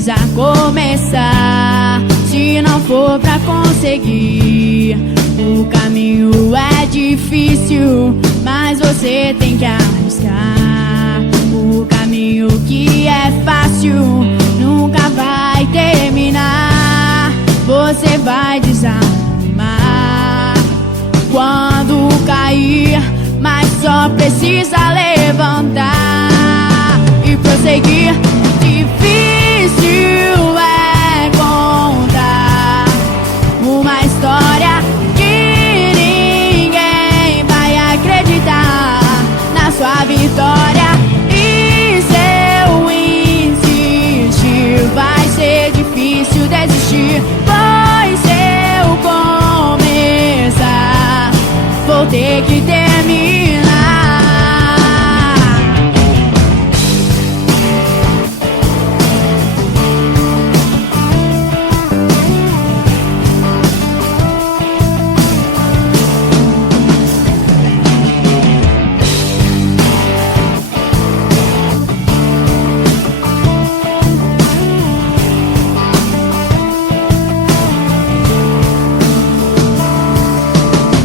precisa começar. Se não for pra conseguir, o caminho é difícil, mas você tem que arriscar. O caminho que é fácil nunca vai terminar. Você vai desanimar quando cair, mas só precisa levantar e prosseguir. Difícil é contar uma história que ninguém vai acreditar na sua vitória. E se eu insistir, vai ser difícil desistir, pois se eu começar, vou ter que terminar.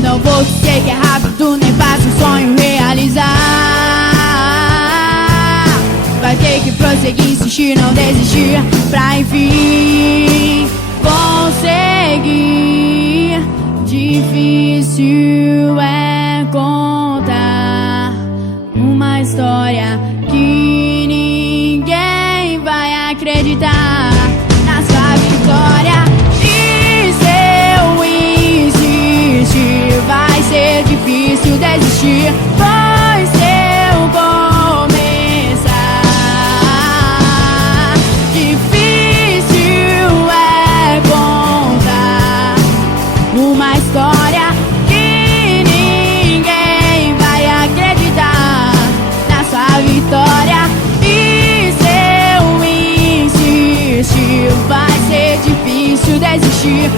Não vou dizer que é rápido, nem fácil um sonho realizar. Vai ter que prosseguir, insistir, não desistir, pra enfim conseguir. Difícil é contar uma história que ninguém vai acreditar na sua vitória. E se eu insistir, vai ser difícil desistir, pois se eu começar, difícil é contar uma história que ninguém vai acreditar na sua vitória. E se eu insistir, vai ser difícil desistir,